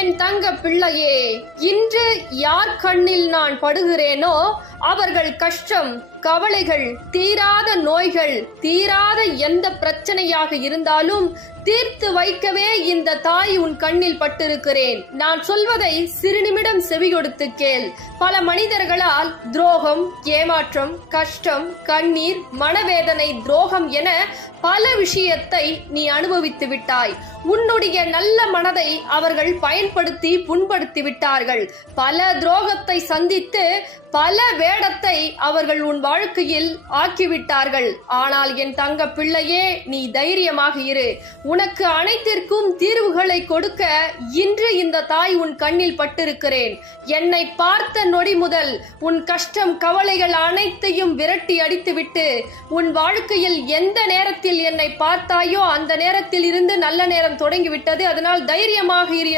என் தங்க பிள்ளையே, இன்று யார் கண்ணில் நான் படுகிறேனோ அவர்கள் கஷ்டம், கவலைகள், தீராத நோய்கள், தீராத எந்த பிரச்சனையாக இருந்தாலும் தீர்த்து வைக்கவே இந்த தாய் உன் கண்ணில் பட்டிருக்கிறேன். நான் சொல்வதை சிறு நிமிடம் செவி கொடுத்து கேள். பல மனிதர்களால் துரோகம், ஏமாற்றம், கஷ்டம், கண்ணீர், மனவேதனை, துரோகம் என பல விஷயத்தை நீ அனுபவித்து விட்டாய். உன்னுடைய நல்ல மனதை அவர்கள் பயன்படுத்தி புண்படுத்தி விட்டார்கள். பல துரோகத்தை சந்தித்து பல வேடத்தை அவர்கள் உன் வாழ்க்கையில் ஆக்கிவிட்டார்கள். ஆனால் என் தங்க பிள்ளையே, நீ தைரியமாக இரு. உனக்கு அனைத்திற்கும் தீர்வுகளை கொடுக்க இன்று இந்த தாய் உன் கண்ணில் பட்டிருக்கிறேன். என்னை பார்த்த நொடி முதல் உன் கஷ்டம், கவலைகள் அனைத்தையும் விரட்டி அடித்துவிட்டு உன் வாழ்க்கையில் எந்த நேரத்தில் என்னை பார்த்தாயோ அந்த நேரத்தில் இருந்து நல்ல நேரம் தொடங்கிவிட்டது. அதனால் தைரியமாக இரு.